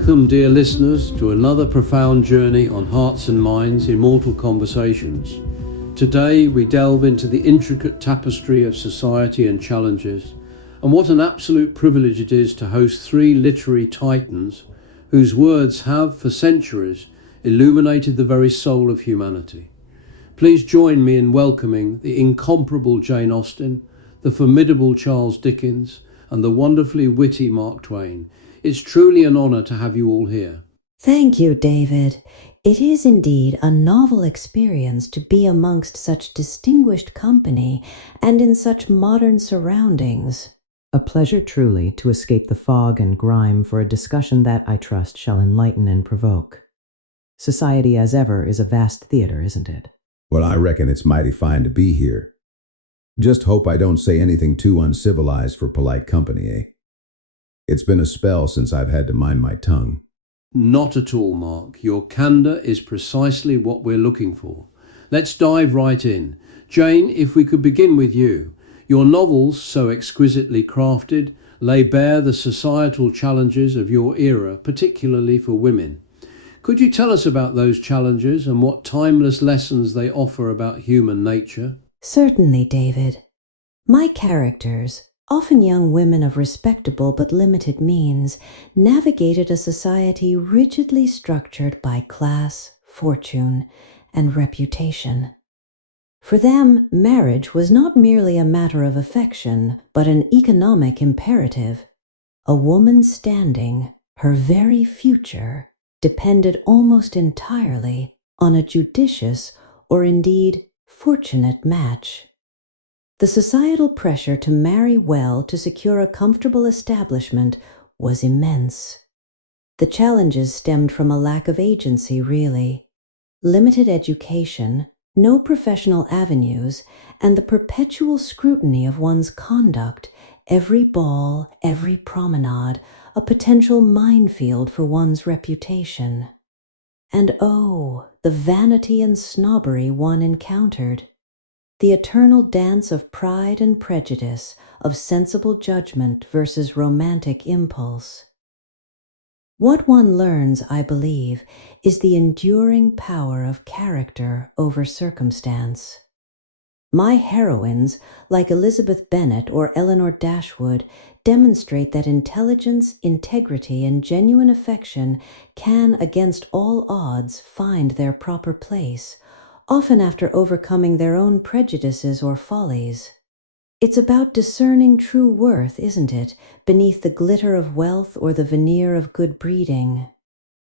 Welcome, dear listeners, to another profound journey on Hearts and Minds, Immortal Conversations. Today we delve into the intricate tapestry of society and challenges, and what an absolute privilege it is to host three literary titans whose words have, for centuries, illuminated the very soul of humanity. Please join me in welcoming the incomparable Jane Austen, the formidable Charles Dickens, and the wonderfully witty Mark Twain. It's truly an honour to have you all here. Thank you, David. It is indeed a novel experience to be amongst such distinguished company and in such modern surroundings. A pleasure truly to escape the fog and grime for a discussion that, I trust, shall enlighten and provoke. Society, as ever, is a vast theatre, isn't it? Well, I reckon it's mighty fine to be here. Just hope I don't say anything too uncivilized for polite company, eh? It's been a spell since I've had to mind my tongue. Not at all, Mark. Your candour is precisely what we're looking for. Let's dive right in. Jane, if we could begin with you. Your novels, so exquisitely crafted, lay bare the societal challenges of your era, particularly for women. Could you tell us about those challenges and what timeless lessons they offer about human nature? Certainly, David. My characters, often young women of respectable but limited means, navigated a society rigidly structured by class, fortune, and reputation. For them, marriage was not merely a matter of affection, but an economic imperative. A woman's standing, her very future, depended almost entirely on a judicious, or indeed fortunate match. The societal pressure to marry well to secure a comfortable establishment was immense. The challenges stemmed from a lack of agency, really. Limited education, no professional avenues, and the perpetual scrutiny of one's conduct, every ball, every promenade, a potential minefield for one's reputation. And oh, the vanity and snobbery one encountered. The eternal dance of pride and prejudice, of sensible judgment versus romantic impulse. What one learns, I believe, is the enduring power of character over circumstance. My heroines, like Elizabeth Bennet or Eleanor Dashwood, demonstrate that intelligence, integrity, and genuine affection can, against all odds, find their proper place, often after overcoming their own prejudices or follies. It's about discerning true worth, isn't it, beneath the glitter of wealth or the veneer of good breeding?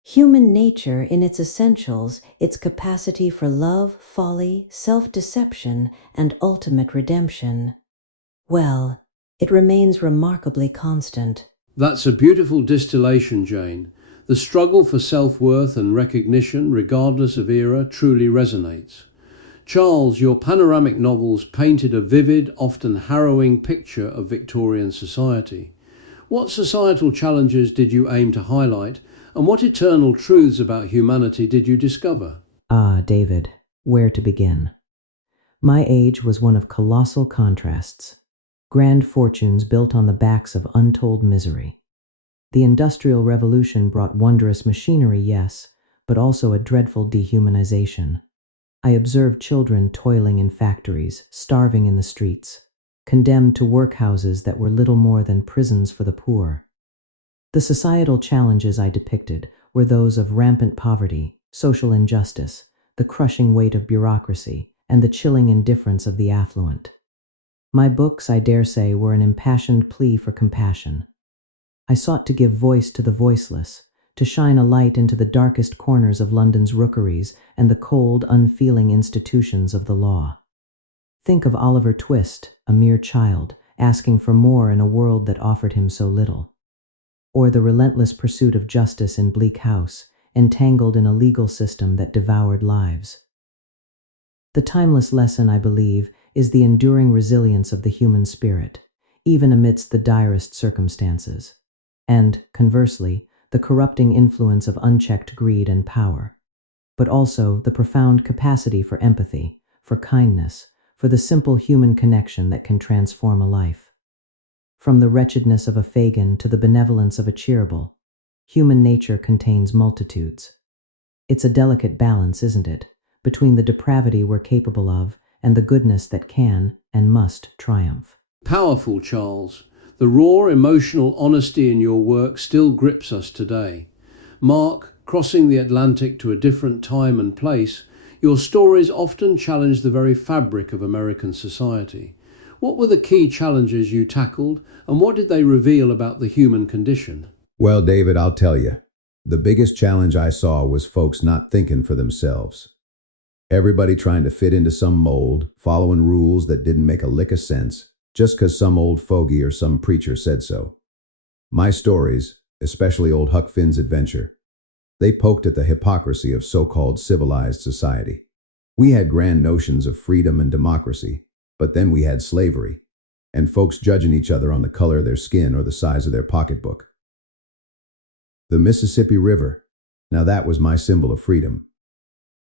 Human nature in its essentials, its capacity for love, folly, self-deception, and ultimate redemption. Well, it remains remarkably constant. That's a beautiful distillation, Jane. The struggle for self-worth and recognition, regardless of era, truly resonates. Charles, your panoramic novels painted a vivid, often harrowing picture of Victorian society. What societal challenges did you aim to highlight, and what eternal truths about humanity did you discover? Ah, David, where to begin? My age was one of colossal contrasts. Grand fortunes built on the backs of untold misery. The Industrial Revolution brought wondrous machinery, yes, but also a dreadful dehumanization. I observed children toiling in factories, starving in the streets, condemned to workhouses that were little more than prisons for the poor. The societal challenges I depicted were those of rampant poverty, social injustice, the crushing weight of bureaucracy, and the chilling indifference of the affluent. My books, I dare say, were an impassioned plea for compassion. I sought to give voice to the voiceless, to shine a light into the darkest corners of London's rookeries and the cold, unfeeling institutions of the law. Think of Oliver Twist, a mere child, asking for more in a world that offered him so little. Or the relentless pursuit of justice in Bleak House, entangled in a legal system that devoured lives. The timeless lesson, I believe, is the enduring resilience of the human spirit, even amidst the direst circumstances, and, conversely, the corrupting influence of unchecked greed and power, but also the profound capacity for empathy, for kindness, for the simple human connection that can transform a life. From the wretchedness of a Fagin to the benevolence of a Cheeryble, Human nature contains multitudes. It's a delicate balance, isn't it, between the depravity we're capable of and the goodness that can and must triumph. Powerful, Charles. The raw emotional honesty in your work still grips us today. Mark, crossing the Atlantic to a different time and place, your stories often challenge the very fabric of American society. What were the key challenges you tackled, and what did they reveal about the human condition? Well, David, I'll tell you. The biggest challenge I saw was folks not thinking for themselves. Everybody trying to fit into some mold, following rules that didn't make a lick of sense, just 'cause some old fogey or some preacher said so. My stories, especially old Huck Finn's adventure, they poked at the hypocrisy of so-called civilized society. We had grand notions of freedom and democracy, but then we had slavery, and folks judging each other on the color of their skin or the size of their pocketbook. The Mississippi River, now that was my symbol of freedom.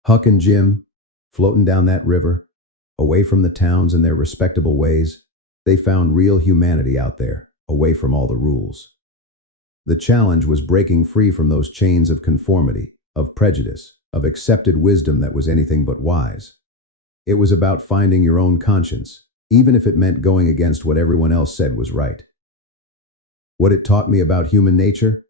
Huck and Jim, floating down that river, away from the towns and their respectable ways, they found real humanity out there, away from all the rules. The challenge was breaking free from those chains of conformity, of prejudice, of accepted wisdom that was anything but wise. It was about finding your own conscience, even if it meant going against what everyone else said was right. What it taught me about human nature?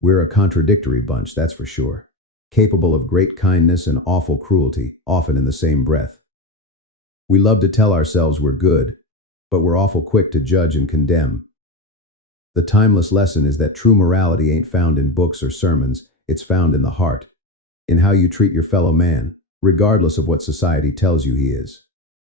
We're a contradictory bunch, that's for sure, capable of great kindness and awful cruelty, often in the same breath. We love to tell ourselves we're good, but we're awful quick to judge and condemn. The timeless lesson is that true morality ain't found in books or sermons, it's found in the heart, in how you treat your fellow man, regardless of what society tells you he is.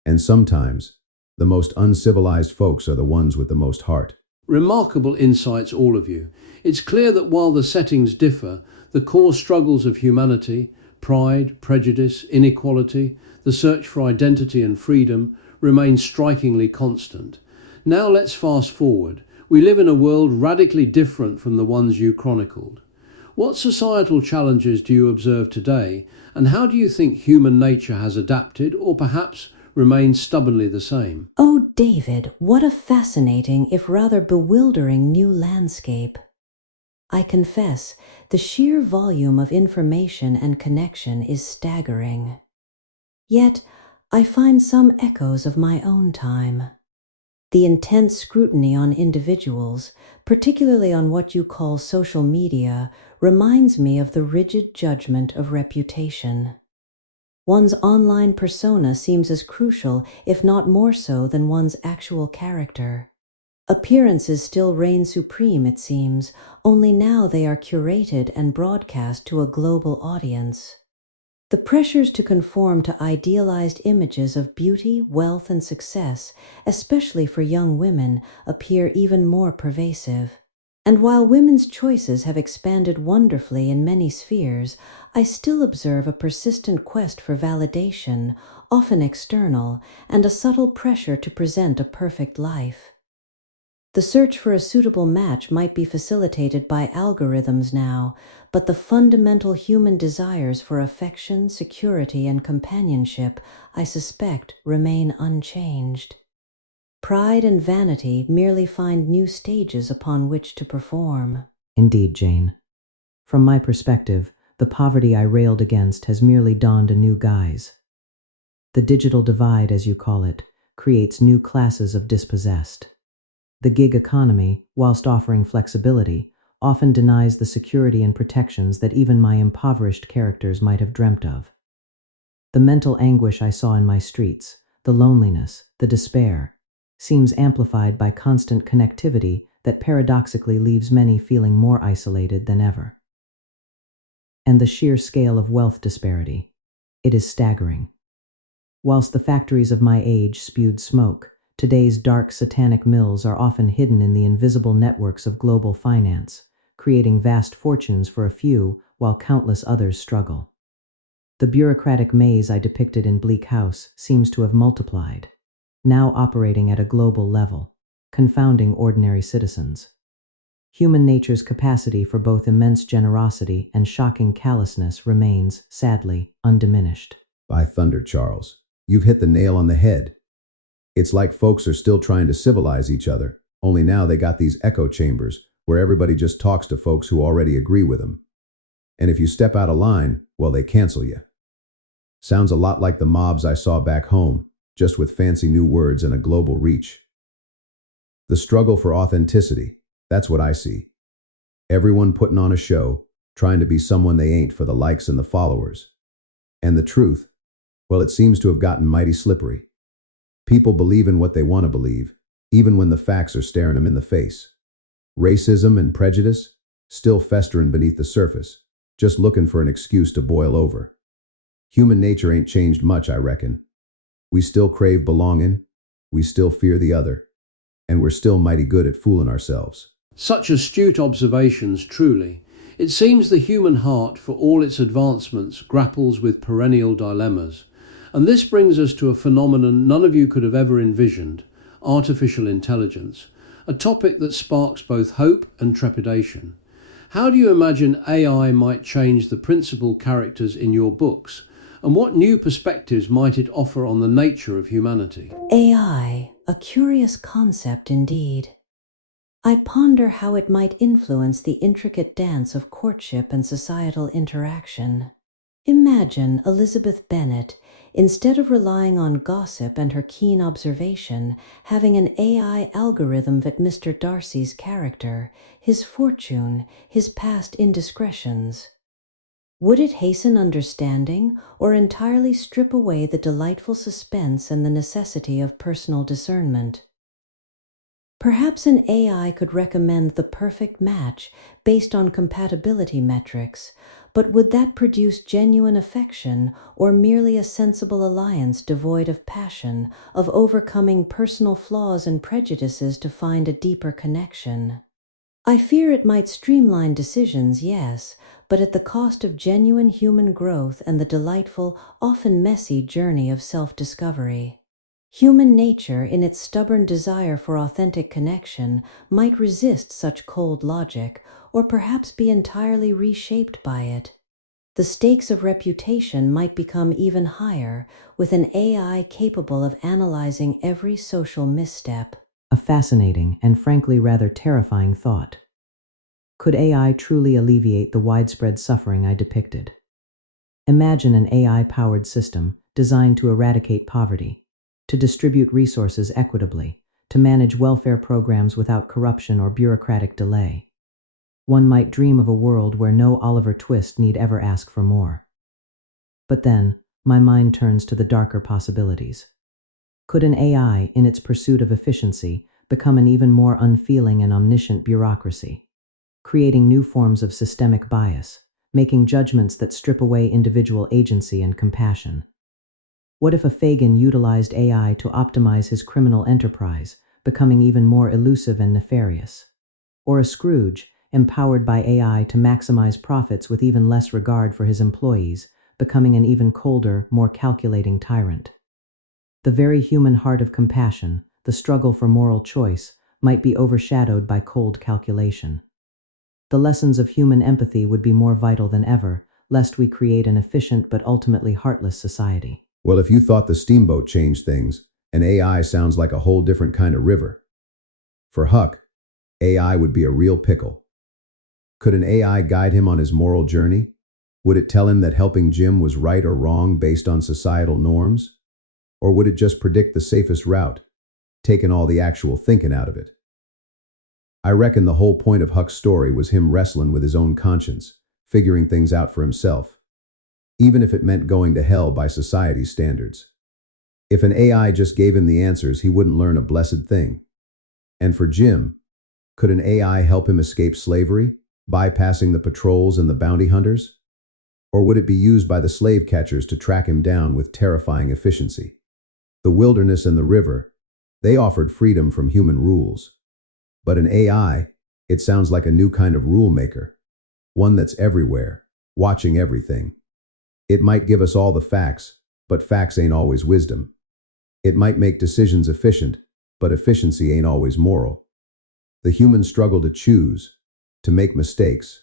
And sometimes, the most uncivilized folks are the ones with the most heart. Remarkable insights, all of you. It's clear that while the settings differ, the core struggles of humanity, pride, prejudice, inequality, the search for identity and freedom, remain strikingly constant. Now let's fast forward. We live in a world radically different from the ones you chronicled. What societal challenges do you observe today, and how do you think human nature has adapted or perhaps remained stubbornly the same? Oh, David, what a fascinating, if rather bewildering, new landscape. I confess, the sheer volume of information and connection is staggering. Yet, I find some echoes of my own time. The intense scrutiny on individuals, particularly on what you call social media, reminds me of the rigid judgment of reputation. One's online persona seems as crucial, if not more so, than one's actual character. Appearances still reign supreme, it seems, only now they are curated and broadcast to a global audience. The pressures to conform to idealized images of beauty, wealth, and success, especially for young women, appear even more pervasive. And while women's choices have expanded wonderfully in many spheres, I still observe a persistent quest for validation, often external, and a subtle pressure to present a perfect life. The search for a suitable match might be facilitated by algorithms now, but the fundamental human desires for affection, security, and companionship, I suspect, remain unchanged. Pride and vanity merely find new stages upon which to perform. Indeed, Jane. From my perspective, the poverty I railed against has merely donned a new guise. The digital divide, as you call it, creates new classes of dispossessed. The gig economy, whilst offering flexibility, often denies the security and protections that even my impoverished characters might have dreamt of. The mental anguish I saw in my streets, the loneliness, the despair, seems amplified by constant connectivity that paradoxically leaves many feeling more isolated than ever. And the sheer scale of wealth disparity. It is staggering. Whilst the factories of my age spewed smoke, today's dark satanic mills are often hidden in the invisible networks of global finance, creating vast fortunes for a few while countless others struggle. The bureaucratic maze I depicted in Bleak House seems to have multiplied, now operating at a global level, confounding ordinary citizens. Human nature's capacity for both immense generosity and shocking callousness remains, sadly, undiminished. By thunder, Charles, you've hit the nail on the head. It's like folks are still trying to civilize each other, only now they got these echo chambers where everybody just talks to folks who already agree with them. And if you step out of line, well, they cancel you. Sounds a lot like the mobs I saw back home, just with fancy new words and a global reach. The struggle for authenticity, that's what I see. Everyone putting on a show, trying to be someone they ain't for the likes and the followers. And the truth, well, it seems to have gotten mighty slippery. People believe in what they want to believe, even when the facts are staring them in the face. Racism and prejudice, still festering beneath the surface, just looking for an excuse to boil over. Human nature ain't changed much, I reckon. We still crave belonging, we still fear the other, and we're still mighty good at fooling ourselves. Such astute observations, truly. It seems the human heart, for all its advancements, grapples with perennial dilemmas. And this brings us to a phenomenon none of you could have ever envisioned: artificial intelligence, a topic that sparks both hope and trepidation. How do you imagine AI might change the principal characters in your books? And what new perspectives might it offer on the nature of humanity? AI, a curious concept indeed. I ponder how it might influence the intricate dance of courtship and societal interaction. Imagine Elizabeth Bennet, instead of relying on gossip and her keen observation, having an AI algorithm that Mr. Darcy's character, his fortune, his past indiscretions. Would it hasten understanding or entirely strip away the delightful suspense and the necessity of personal discernment? Perhaps an AI could recommend the perfect match based on compatibility metrics, but would that produce genuine affection or merely a sensible alliance devoid of passion, of overcoming personal flaws and prejudices to find a deeper connection? I fear it might streamline decisions, yes, but at the cost of genuine human growth and the delightful, often messy journey of self-discovery. Human nature, in its stubborn desire for authentic connection, might resist such cold logic, or perhaps be entirely reshaped by it. The stakes of reputation might become even higher, with an AI capable of analyzing every social misstep. A fascinating and frankly rather terrifying thought. Could AI truly alleviate the widespread suffering I depicted? Imagine an AI-powered system designed to eradicate poverty, to distribute resources equitably, to manage welfare programs without corruption or bureaucratic delay. One might dream of a world where no Oliver Twist need ever ask for more. But then, my mind turns to the darker possibilities. Could an AI, in its pursuit of efficiency, become an even more unfeeling and omniscient bureaucracy, creating new forms of systemic bias, making judgments that strip away individual agency and compassion? What if a Fagin utilized AI to optimize his criminal enterprise, becoming even more elusive and nefarious? Or a Scrooge, empowered by AI to maximize profits with even less regard for his employees, becoming an even colder, more calculating tyrant? The very human heart of compassion, the struggle for moral choice, might be overshadowed by cold calculation. The lessons of human empathy would be more vital than ever, lest we create an efficient but ultimately heartless society. Well, if you thought the steamboat changed things, an AI sounds like a whole different kind of river. For Huck, AI would be a real pickle. Could an AI guide him on his moral journey? Would it tell him that helping Jim was right or wrong based on societal norms? Or would it just predict the safest route, taking all the actual thinking out of it? I reckon the whole point of Huck's story was him wrestling with his own conscience, figuring things out for himself, even if it meant going to hell by society's standards. If an AI just gave him the answers, he wouldn't learn a blessed thing. And for Jim, could an AI help him escape slavery, bypassing the patrols and the bounty hunters? Or would it be used by the slave catchers to track him down with terrifying efficiency? The wilderness and the river, they offered freedom from human rules. But an AI, it sounds like a new kind of rule maker, one that's everywhere, watching everything. It might give us all the facts, but facts ain't always wisdom. It might make decisions efficient, but efficiency ain't always moral. The human struggle to choose, to make mistakes,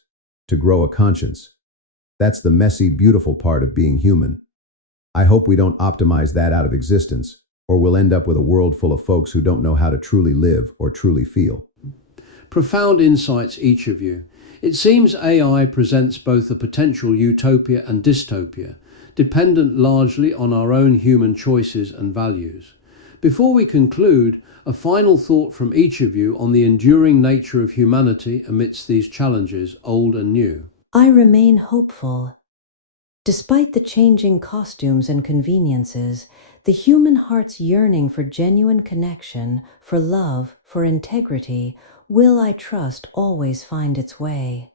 to grow a conscience. That's the messy, beautiful part of being human. I hope we don't optimize that out of existence, or we'll end up with a world full of folks who don't know how to truly live or truly feel. Profound insights, each of you. It seems AI presents both a potential utopia and dystopia, dependent largely on our own human choices and values. Before we conclude, a final thought from each of you on the enduring nature of humanity amidst these challenges, old and new. I remain hopeful. Despite the changing costumes and conveniences, the human heart's yearning for genuine connection, for love, for integrity, will, I trust, always find its way.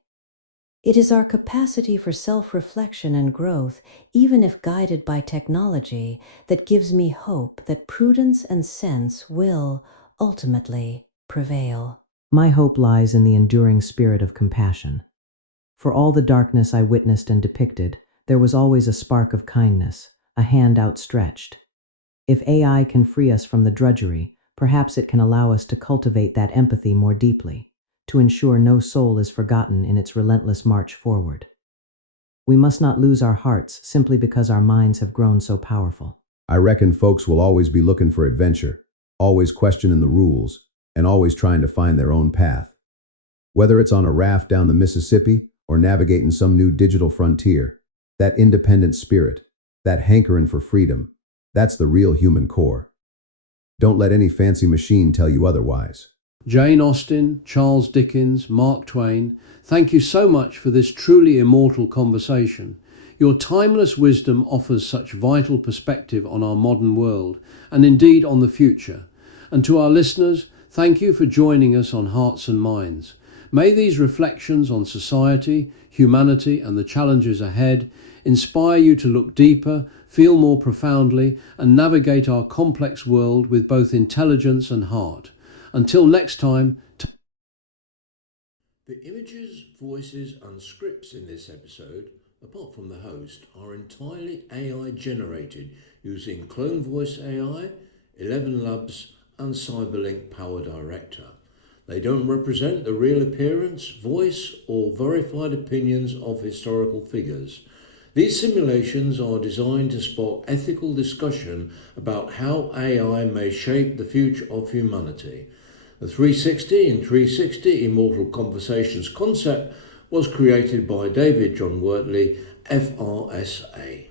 It is our capacity for self-reflection and growth, even if guided by technology, that gives me hope that prudence and sense will, ultimately, prevail. My hope lies in the enduring spirit of compassion. For all the darkness I witnessed and depicted, there was always a spark of kindness, a hand outstretched. If AI can free us from the drudgery, perhaps it can allow us to cultivate that empathy more deeply, to ensure no soul is forgotten in its relentless march forward. We must not lose our hearts simply because our minds have grown so powerful. I reckon folks will always be looking for adventure, always questioning the rules, and always trying to find their own path. Whether it's on a raft down the Mississippi or navigating some new digital frontier, that independent spirit, that hankering for freedom, that's the real human core. Don't let any fancy machine tell you otherwise. Jane Austen, Charles Dickens, Mark Twain, thank you so much for this truly immortal conversation. Your timeless wisdom offers such vital perspective on our modern world, and indeed on the future. And to our listeners, thank you for joining us on Hearts and Minds. May these reflections on society, humanity, and the challenges ahead inspire you to look deeper, feel more profoundly, and navigate our complex world with both intelligence and heart. Until next time. The images, voices, and scripts in this episode, apart from the host, are entirely AI generated using Clone Voice AI, 11 Labs, and Cyberlink Power Director. They don't represent the real appearance, voice, or verified opinions of historical figures. These simulations are designed to spark ethical discussion about how AI may shape the future of humanity. The 360 in 360 Immortal Conversations concept was created by David John Wortley, FRSA.